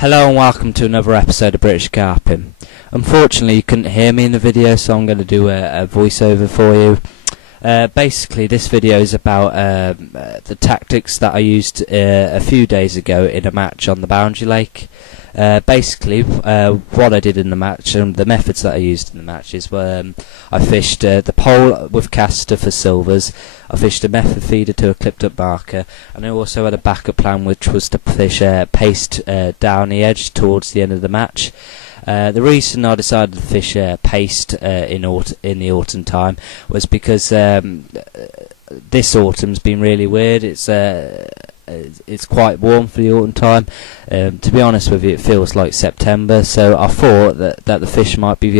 Hello and welcome to another episode of British Carping. Unfortunately you couldn't hear me in the video, so I'm going to do a voiceover for you. Basically this video is about the tactics that I used a few days ago in a match on the Boundary Lake. Basically what I did in the match and the methods that I used in the match is I fished the pole with caster for silvers, I fished a method feeder to a clipped up marker, and I also had a backup plan which was to fish paste down the edge towards the end of the match. The reason I decided to fish paste in the autumn time was because this autumn's been really weird. It's quite warm for the autumn time. To be honest with you, it feels like September, so I thought that the fish might be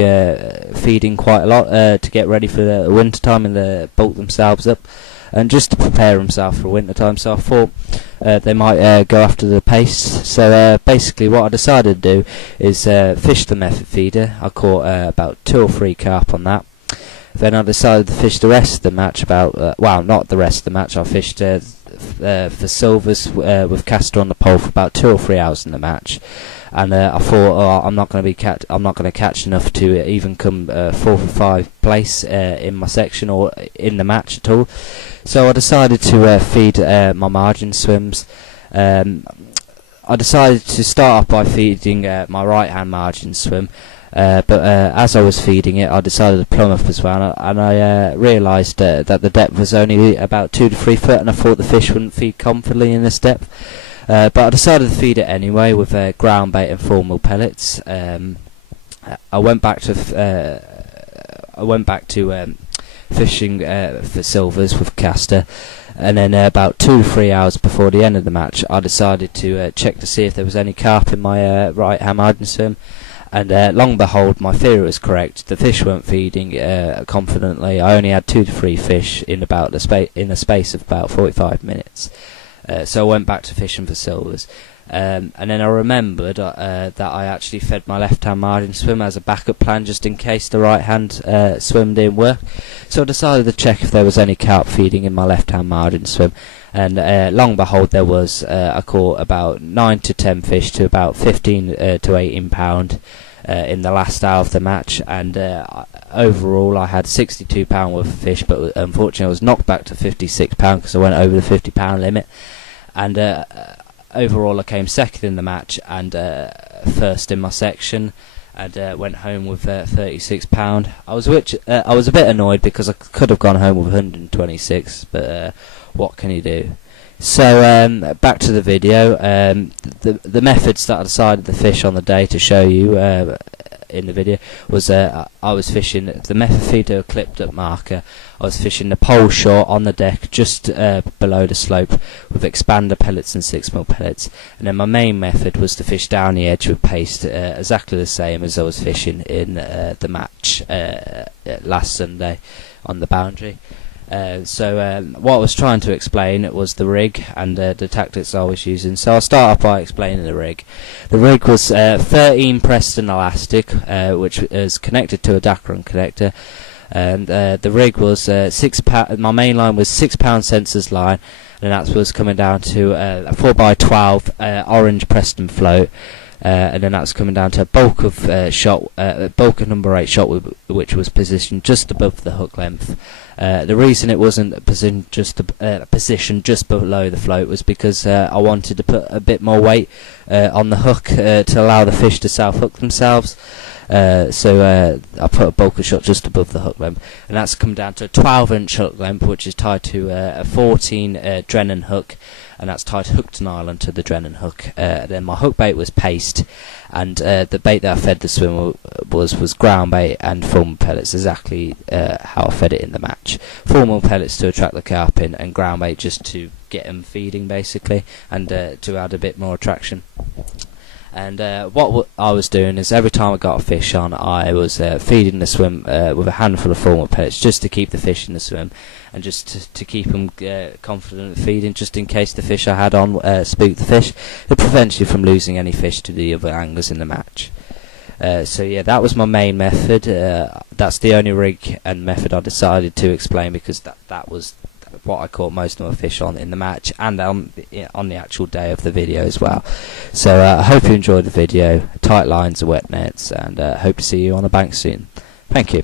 feeding quite a lot to get ready for the winter time and bulk themselves up and just to prepare themselves for winter time. So I thought they might go after the paste. So basically what I decided to do is fish the method feeder. I caught about 2 or 3 carp on that. Then I decided to fish the rest of the match not the rest of the match. I fished for silvers with caster on the pole for about 2 or 3 hours in the match, and I thought, I'm not going to catch enough to even come 4th or 5th place in my section or in the match at all. So I decided to feed my margin swims. I decided to start off by feeding my right hand margin swim. But as I was feeding it, I decided to plumb up as well, and I realised that the depth was only about 2 to 3 foot, and I thought the fish wouldn't feed comfortably in this depth. But I decided to feed it anyway with ground bait and formal pellets. I went back to fishing for silvers with caster, and then about 2 to 3 hours before the end of the match, I decided to check to see if there was any carp in my right hand margin swim. And long and behold, my theory was correct. The fish weren't feeding confidently. I only had 2 to 3 fish in a space of about 45 minutes. So I went back to fishing for silvers. And then I remembered that I actually fed my left-hand margin swim as a backup plan, just in case the right-hand swim didn't work. So I decided to check if there was any carp feeding in my left-hand margin swim. And long and behold, there was. I caught about 9 to 10 fish to about 15 to 18 pound in the last hour of the match, and overall I had 62 pound worth of fish, but unfortunately I was knocked back to 56 pound because I went over the 50 pound limit. And overall I came second in the match and first in my section, and went home with 36 pound. I was a bit annoyed because I could have gone home with 126, but what can you do? So back to the video. The methods that I decided to fish on the day to show you in the video was I was fishing the method feeder clipped up marker. I was fishing the pole short on the deck just below the slope with expander pellets and 6mm pellets, and then my main method was to fish down the edge with paste, exactly the same as I was fishing in the match last Sunday on the Boundary. So what I was trying to explain was the rig and the tactics I was using. So I'll start off by explaining the rig. The rig was 13 Preston elastic, which is connected to a Dacron connector, and the rig was 6 pound. My main line was 6 pound sensors line, and that was coming down to a 4x12 orange Preston float. And then that's coming down to a bulk of number 8 shot, which was positioned just above the hook length. The reason it wasn't positioned just below the float was because I wanted to put a bit more weight on the hook to allow the fish to self-hook themselves. So I put a bulk of shot just above the hook length, and that's come down to a 12-inch hook length, which is tied to a 14 Drennan hook, and that's tied hook to nylon to the Drennan hook. Then my hook bait was paste, and the bait that I fed the swim was ground bait and formal pellets, exactly how I fed it in the match. Formal pellets to attract the carp in, and ground bait just to get them feeding basically, and to add a bit more attraction. And what I was doing is every time I got a fish on, I was feeding the swim with a handful of formal pellets just to keep the fish in the swim, and just to keep them confident at feeding, just in case the fish I had on spooked the fish. It prevents you from losing any fish to the other anglers in the match. So yeah, that was my main method. That's the only rig and method I decided to explain because that was what I caught most of my fish on in the match, and on the actual day of the video as well. So I hope you enjoyed the video. Tight lines, wet nets, and hope to see you on the bank soon. Thank you.